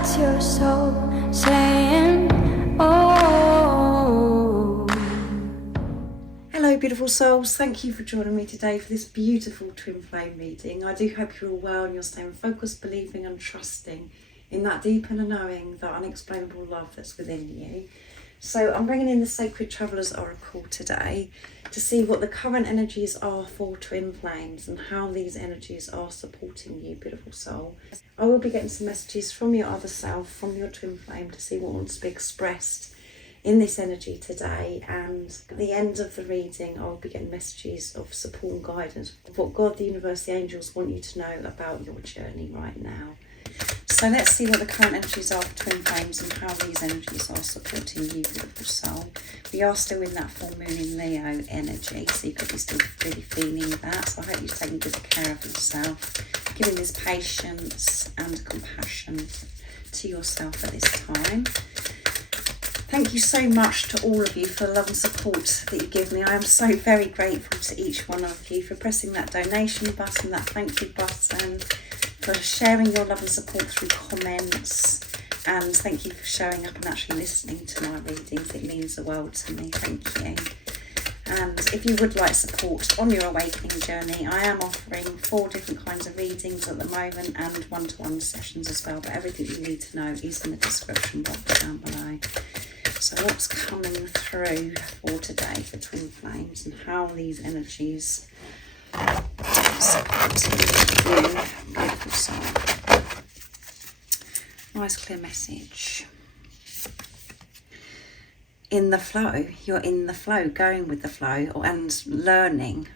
That's your soul saying, oh. Hello beautiful souls, thank you for joining me today for this beautiful twin flame reading. I do hope you're all well and you're staying focused, believing and trusting in that deep inner knowing, that unexplainable love that's within you. So I'm bringing in the Sacred Traveller's Oracle today to see what the current energies are for twin flames and how these energies are supporting you, beautiful soul. I will be getting some messages from your other self, from your twin flame, to see what wants to be expressed in this energy today. And at the end of the reading, I'll be getting messages of support and guidance of what God, the universe, the angels want you to know about your journey right now. So let's see what the current energies are for twin flames and how these energies are supporting you, beautiful soul. We are still in that full moon in Leo energy, so you could be still really feeling that. So I hope you're taking good care of yourself, giving this patience and compassion to yourself at this time. Thank you so much to all of you for the love and support that you give me. I am so very grateful to each one of you for pressing that donation button, that thank you button, for sharing your love and support through comments, and thank you for showing up and actually listening to my readings. It means the world to me. Thank you. And if you would like support on your awakening journey, I am offering 4 different kinds of readings at the moment and one-to-one sessions as well, but everything you need to know is in the description box down below. So what's coming through for today for twin flames and how these energies are supporting you, beautiful soul. Nice clear message. In the flow, you're in the flow, going with the flow and learning.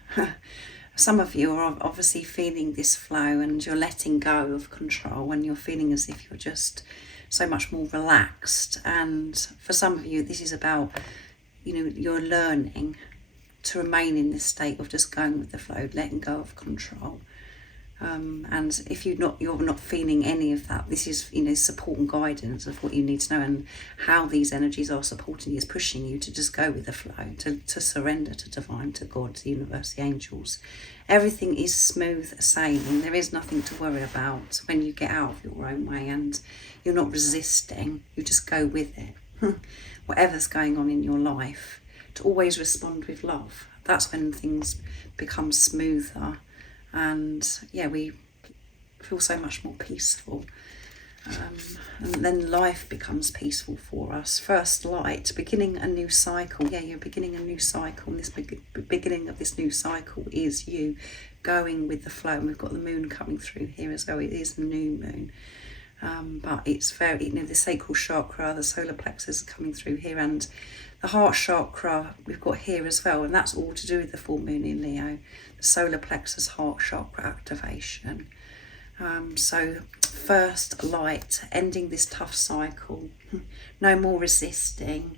Some of you are obviously feeling this flow and you're letting go of control and you're feeling as if you're just so much more relaxed. And for some of you, this is about, you're learning to remain in this state of just going with the flow, letting go of control. And if you're not feeling any of that, this is support and guidance of what you need to know, and how these energies are supporting you, is pushing you to just go with the flow, to surrender to divine, to God, to the universe, the angels. Everything is smooth sailing. There is nothing to worry about when you get out of your own way and you're not resisting. You just go with it. Whatever's going on in your life, to always respond with love. That's when things become smoother. And yeah, we feel so much more peaceful. And then life becomes peaceful for us. First light, beginning a new cycle. Yeah, you're beginning a new cycle. And this beginning of this new cycle is you going with the flow. And we've got the moon coming through here as well. It is the new moon. But it's very, the sacral chakra, the solar plexus are coming through here. And the heart chakra we've got here as well. And that's all to do with the full moon in Leo. The solar plexus heart chakra activation. So first light, ending this tough cycle. No more resisting,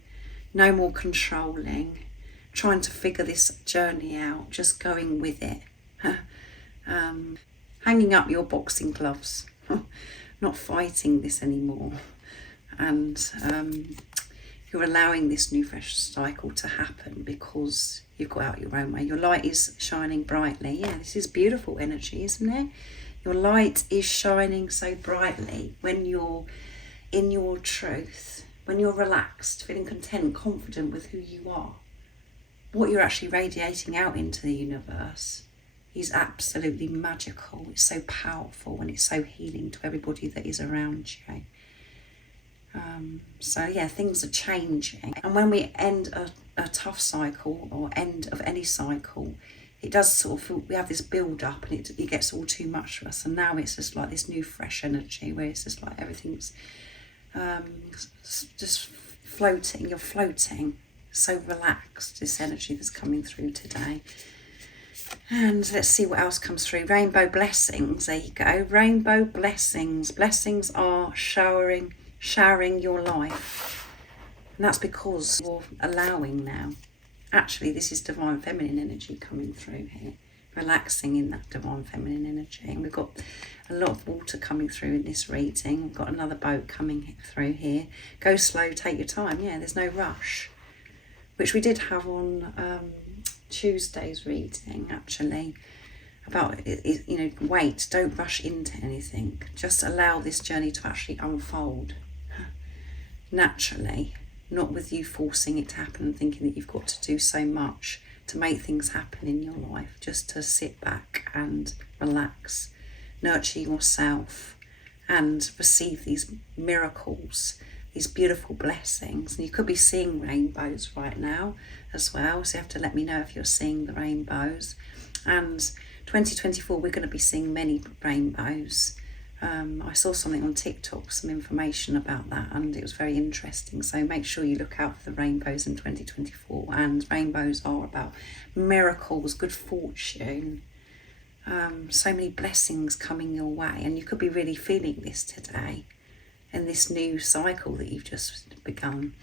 no more controlling, trying to figure this journey out, just going with it. Hanging up your boxing gloves, not fighting this anymore. And you're allowing this new fresh cycle to happen because you've got out your own way. Your light is shining brightly. Yeah, this is beautiful energy, isn't it? Your light is shining so brightly when you're in your truth, when you're relaxed, feeling content, confident with who you are. What you're actually radiating out into the universe is absolutely magical. It's so powerful and it's so healing to everybody that is around you. So yeah, things are changing. And when we end a tough cycle or end of any cycle, it does sort of feel, we have this build up and it gets all too much for us. And now it's just like this new fresh energy where it's just like everything's just floating. You're floating, so relaxed, this energy that's coming through today. And let's see what else comes through. Rainbow blessings, there you go. Rainbow blessings. Blessings are showering your life. And that's because you're allowing now. Actually, this is divine feminine energy coming through here. Relaxing in that divine feminine energy. And we've got a lot of water coming through in this reading. We've got another boat coming through here. Go slow, take your time. Yeah, there's no rush. Which we did have on Tuesday's reading, actually. about wait, don't rush into anything. Just allow this journey to actually unfold naturally, not with you forcing it to happen and thinking that you've got to do so much to make things happen in your life. Just to sit back and relax, nurture yourself and receive these miracles, these beautiful blessings. And you could be seeing rainbows right now as well, so you have to let me know if you're seeing the rainbows. And 2024, we're going to be seeing many rainbows. I saw something on TikTok, some information about that, and it was very interesting. So make sure you look out for the rainbows in 2024. And rainbows are about miracles, good fortune, so many blessings coming your way. And you could be really feeling this today in this new cycle that you've just begun.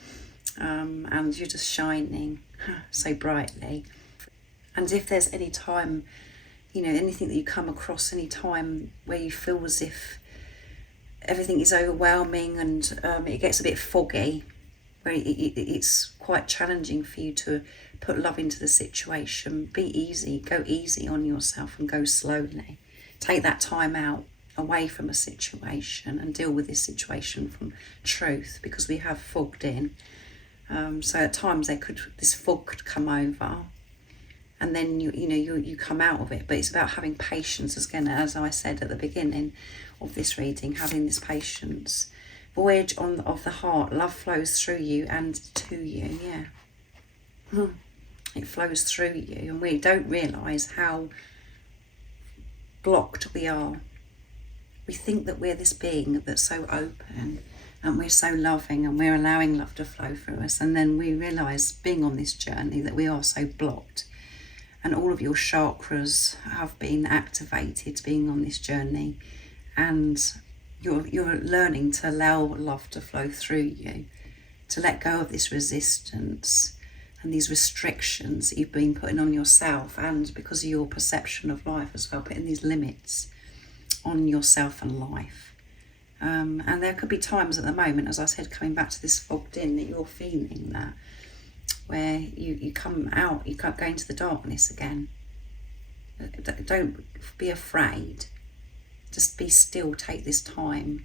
And you're just shining so brightly. And if there's any time, anything that you come across, any time where you feel as if everything is overwhelming and it gets a bit foggy, where it's quite challenging for you to put love into the situation, be easy, go easy on yourself and go slowly. Take that time out away from a situation and deal with this situation from truth, because we have fogged in. So at times this fog could come over, and then you come out of it. But it's about having patience, as I said at the beginning of this reading, having this patience. Voyage of the heart, love flows through you and to you. It flows through you, and we don't realise how blocked we are. We think that we're this being that's so open and we're so loving and we're allowing love to flow through us, and then we realise, being on this journey, that we are so blocked. And all of your chakras have been activated being on this journey, and you're learning to allow love to flow through you, to let go of this resistance and these restrictions that you've been putting on yourself, and because of your perception of life as well, putting these limits on yourself and life. And there could be times at the moment, as I said, coming back to this fogged in, that you're feeling that, where you come out, you can't go into the darkness again. Don't be afraid. Just be still, take this time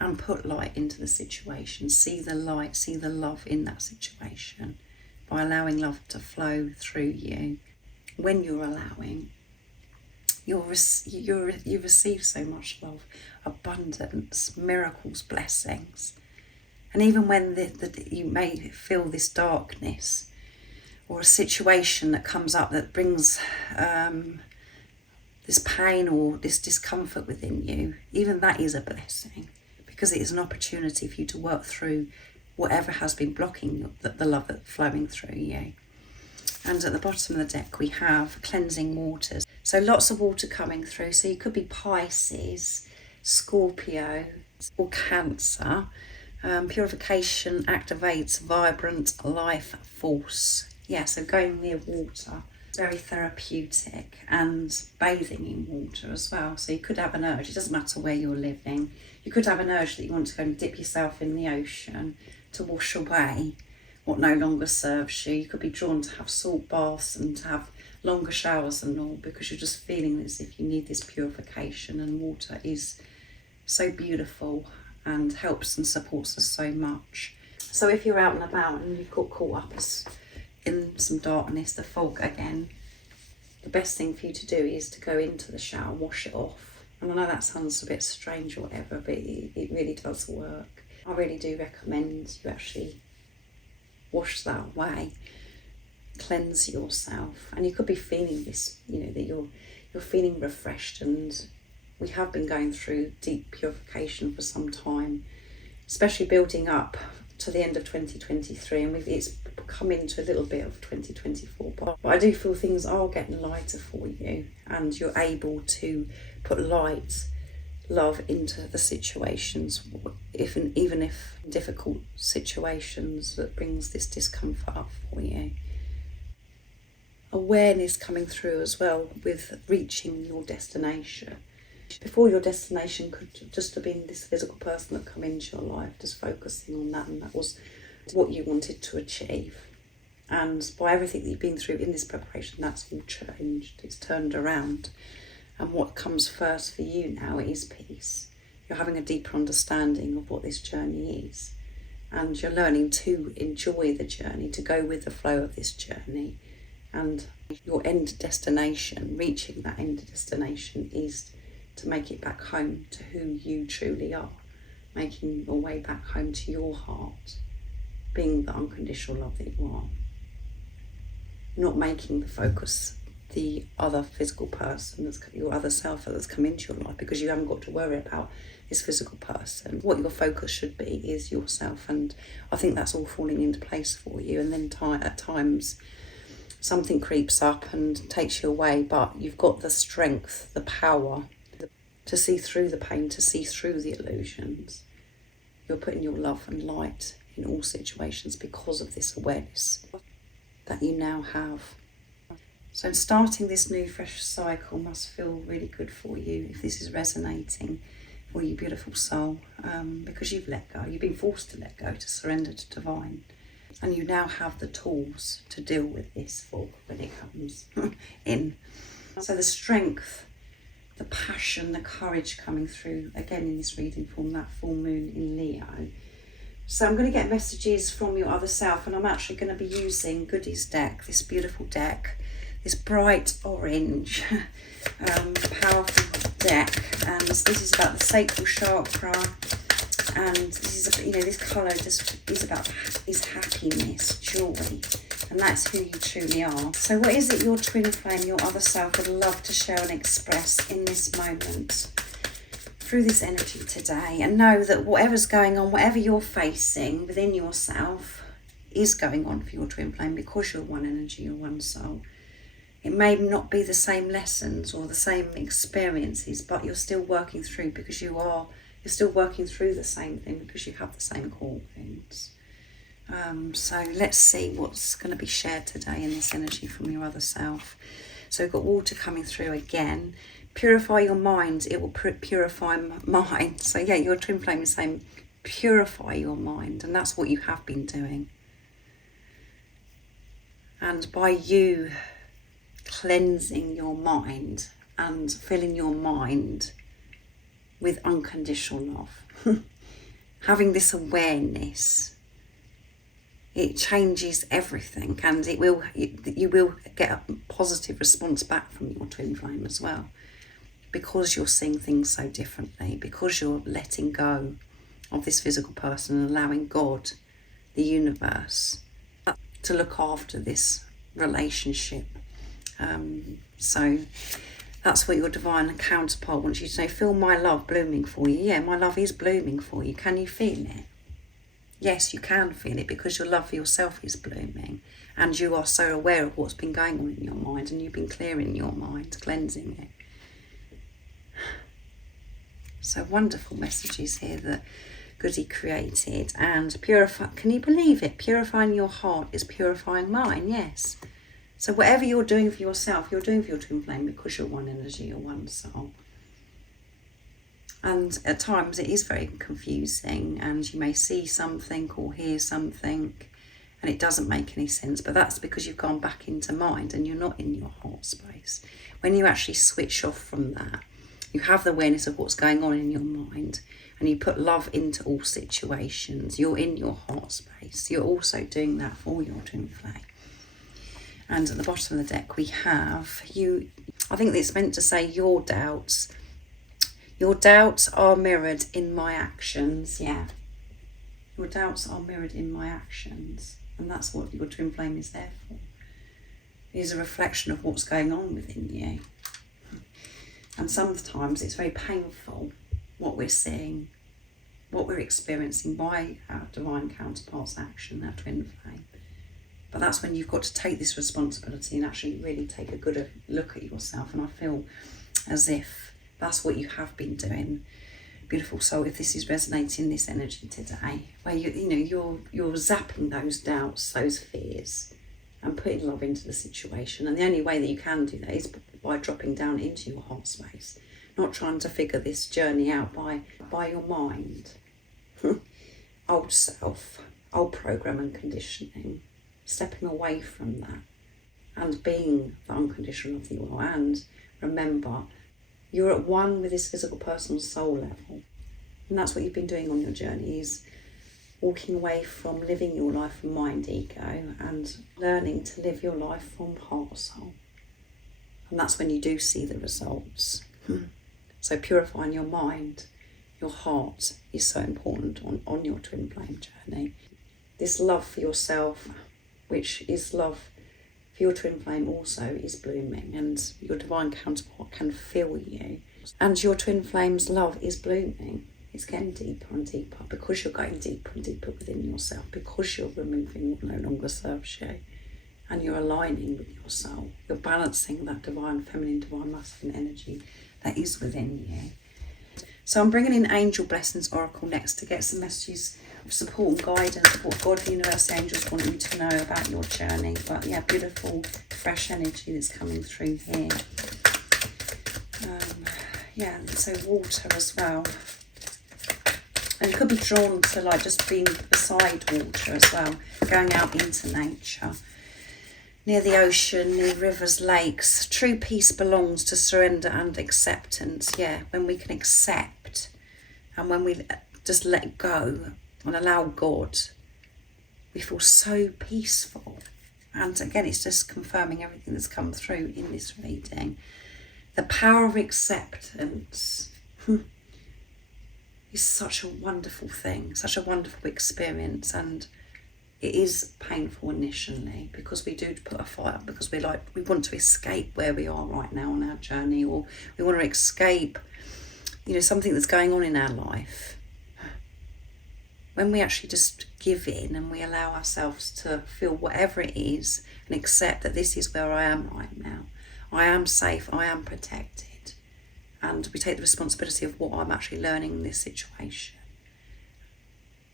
and put light into the situation. See the light, see the love in that situation by allowing love to flow through you. When you're allowing, you receive so much love, abundance, miracles, blessings. And even when you may feel this darkness or a situation that comes up that brings this pain or this discomfort within you, even that is a blessing, because it is an opportunity for you to work through whatever has been blocking the love flowing through you. And at the bottom of the deck we have cleansing waters. So lots of water coming through. So you could be Pisces, Scorpio or Cancer. Purification activates vibrant life force. So going near water, very therapeutic, and bathing in water as well. So you could have an urge, it doesn't matter where you're living, you could have an urge that you want to go and dip yourself in the ocean to wash away what no longer serves you. You could be drawn to have salt baths and to have longer showers and all, because you're just feeling as if you need this purification, and water is so beautiful and helps and supports us so much. So if you're out and about and you've got caught up in some darkness, the fog again, the best thing for you to do is to go into the shower, wash it off. And I know that sounds a bit strange or whatever, but it really does work. I really do recommend you actually wash that away, cleanse yourself. And you could be feeling this, that you're feeling refreshed. And we have been going through deep purification for some time, especially building up to the end of 2023, and it's come into a little bit of 2024. But I do feel things are getting lighter for you, and you're able to put light, love into the situations, even if difficult situations that brings this discomfort up for you. Awareness coming through as well with reaching your destination. Before, your destination could just have been this physical person that come into your life, just focusing on that, and that was what you wanted to achieve. And by everything that you've been through in this preparation, that's all changed. It's turned around. And what comes first for you now is peace. You're having a deeper understanding of what this journey is. And you're learning to enjoy the journey, to go with the flow of this journey. And your end destination, reaching that end destination, is to make it back home to who you truly are. Making your way back home to your heart. Being the unconditional love that you are. Not making the focus the other physical person, your other self that's come into your life, because you haven't got to worry about this physical person. What your focus should be is yourself, and I think that's all falling into place for you. And then at times something creeps up and takes you away, but you've got the strength, the power to see through the pain, to see through the illusions. You're putting your love and light in all situations because of this awareness that you now have. So starting this new fresh cycle must feel really good for you if this is resonating for you, beautiful soul, because you've let go. You've been forced to let go, to surrender to divine. And you now have the tools to deal with this for when it comes in. So the strength, the passion, the courage coming through, again in this reading from that full moon in Leo. So I'm going to get messages from your other self, and I'm actually going to be using Goody's deck, this beautiful deck. This bright orange, powerful deck, and this is about the sacral chakra, and this is, this colour just is about happiness, joy, and that's who you truly are. So what is it your twin flame, your other self, would love to share and express in this moment through this energy today? And know that whatever's going on, whatever you're facing within yourself is going on for your twin flame, because you're one energy, you're one soul. It may not be the same lessons or the same experiences, but you're still working through, because you're still working through the same thing, because you have the same core things. So let's see what's going to be shared today in this energy from your other self. So we've got water coming through again. Purify your mind, it will purify mine. So yeah, your twin flame is saying purify your mind, and that's what you have been doing. And by you cleansing your mind and filling your mind with unconditional love, having this awareness, it changes everything, and you will get a positive response back from your twin flame as well, because you're seeing things so differently, because you're letting go of this physical person and allowing God, the universe, to look after this relationship. So that's what your divine counterpart wants you to say. Feel my love blooming for you. Yeah, my love is blooming for you. Can you feel it? Yes, you can feel it, because your love for yourself is blooming, and you are so aware of what's been going on in your mind, and you've been clearing your mind, cleansing it. So wonderful messages here that Goody created. And purify, can you believe it? Purifying your heart is purifying mine. Yes. So whatever you're doing for yourself, you're doing for your twin flame, because you're one energy, you're one soul. And at times it is very confusing, and you may see something or hear something and it doesn't make any sense, but that's because you've gone back into mind and you're not in your heart space. When you actually switch off from that, you have the awareness of what's going on in your mind, and you put love into all situations. You're in your heart space. You're also doing that for your twin flame. And at the bottom of the deck we have you. I think it's meant to say your doubts. Your doubts are mirrored in my actions. Yeah. Your doubts are mirrored in my actions. And that's what your twin flame is there for. It is a reflection of what's going on within you. And sometimes it's very painful what we're seeing, what we're experiencing by our divine counterpart's action, our twin flame. But that's when you've got to take this responsibility and actually really take a good look at yourself. And I feel as if that's what you have been doing, beautiful soul. If this is resonating, this energy today, where you're zapping those doubts, those fears, and putting love into the situation. And the only way that you can do that is by dropping down into your heart space, not trying to figure this journey out by your mind, old self, old program and conditioning. Stepping away from that and being the unconditional love that you are. And remember, You're at one with this physical personal soul level. And that's what you've been doing on your journey, is walking away from living your life from mind, ego, and learning to live your life from heart, soul. And that's when you do see the results. So purifying your mind, your heart is so important on your twin flame journey. This love for yourself, which is love for your twin flame, also is blooming, and your divine counterpart can feel you. And your twin flame's love is blooming. It's getting deeper and deeper because you're going deeper and deeper within yourself, because you're removing what no longer serves you, and you're aligning with your soul. You're balancing that divine feminine, divine masculine energy that is within you. So I'm bringing in Angel Blessings Oracle next to get some messages of support and guidance of what God, the universe, the angels want you to know about your journey. But yeah, beautiful, fresh energy that's coming through here. Yeah, so water as well. And you could be drawn to like just being beside water as well, going out into nature, near the ocean, near rivers, lakes. True peace belongs to surrender and acceptance. Yeah, when we can accept and when we just let go and allow God, we feel so peaceful. And again, it's just confirming everything that's come through in this reading. The power of acceptance is such a wonderful thing, such a wonderful experience, and it is painful initially because we do put a fight up, because we want to escape where we are right now on our journey, or we want to escape, something that's going on in our life. When we actually just give in and we allow ourselves to feel whatever it is and accept that this is where I am right now, I am safe, I am protected, and we take the responsibility of what I'm actually learning in this situation.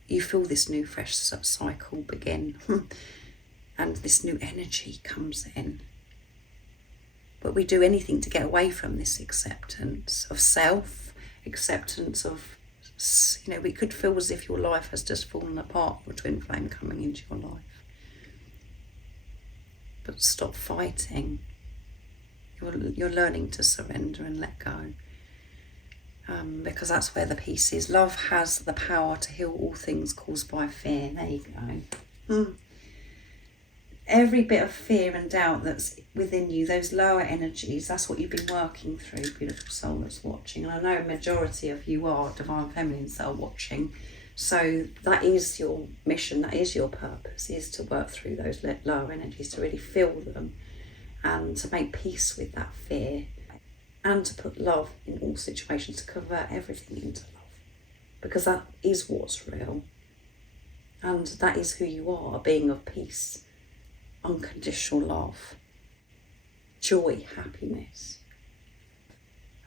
You feel this new fresh cycle begin and this new energy comes in. But we do anything to get away from this acceptance of self, acceptance of, it could feel as if your life has just fallen apart, your twin flame coming into your life. But stop fighting. You're learning to surrender and let go. Because that's where the peace is. Love has the power to heal all things caused by fear. There you go. Every bit of fear and doubt that's within you, those lower energies, that's what you've been working through, beautiful soul that's watching. And I know a majority of you are divine feminine soul watching. So that is your mission, that is your purpose, is to work through those lower energies, to really feel them and to make peace with that fear. And to put love in all situations, to convert everything into love. Because that is what's real. And that is who you are, a being of peace, unconditional love, joy, happiness.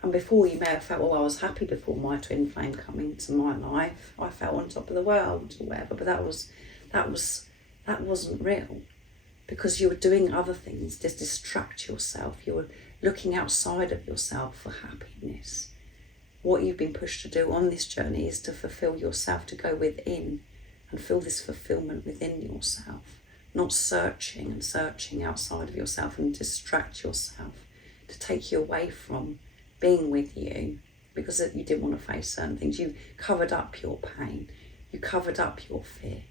And before, you may have felt, I was happy before my twin flame coming into my life. I felt on top of the world or whatever, but that wasn't real. Because you were doing other things to distract yourself. You were looking outside of yourself for happiness. What you've been pushed to do on this journey is to fulfill yourself, to go within and feel this fulfillment within yourself, not searching outside of yourself and distract yourself, to take you away from being with you because you didn't want to face certain things. You covered up your pain, you covered up your fear.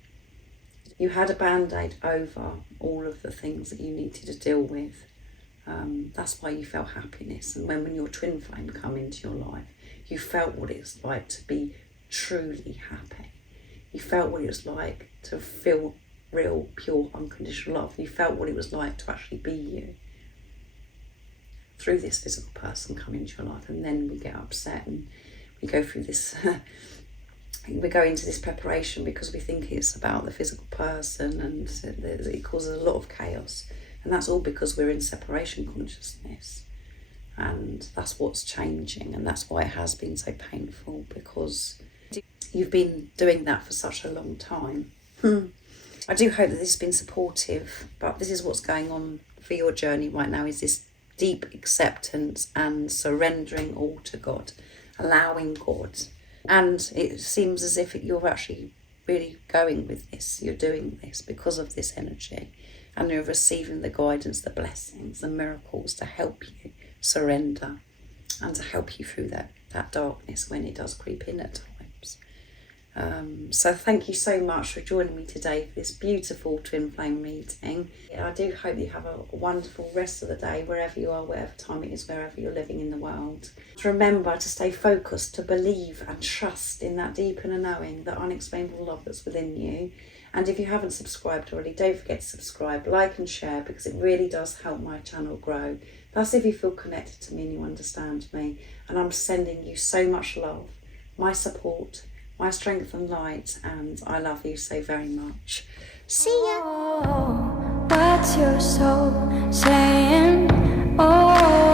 You had a band-aid over all of the things that you needed to deal with. That's why you felt happiness. And when your twin flame come into your life, you felt what it's like to be truly happy. You felt what it was like to feel real, pure, unconditional love. You felt what it was like to actually be you through this physical person coming into your life. And then we get upset and we go through this... we go into this preparation because we think it's about the physical person, and it causes a lot of chaos. And that's all because we're in separation consciousness. And that's what's changing. And that's why it has been so painful, because you've been doing that for such a long time. I do hope that this has been supportive, but this is what's going on for your journey right now, is this deep acceptance and surrendering all to God, allowing God. And it seems as if you're actually really going with this. You're doing this because of this energy. And you're receiving the guidance, the blessings, the miracles to help you surrender and to help you through that darkness when it does creep in at times. So thank you so much for joining me today for this beautiful twin flame meeting. I do hope you have a wonderful rest of the day, wherever you are, whatever time it is, wherever you're living in the world. Remember to stay focused, to believe and trust in that deep inner knowing, that unexplainable love that's within you. And if you haven't subscribed already, don't forget to subscribe, like and share, because it really does help my channel grow. That's if you feel connected to me and you understand me. And I'm sending you so much love, my support, my strength and light, and I love you so very much. See ya! Oh, what's your soul saying? Oh.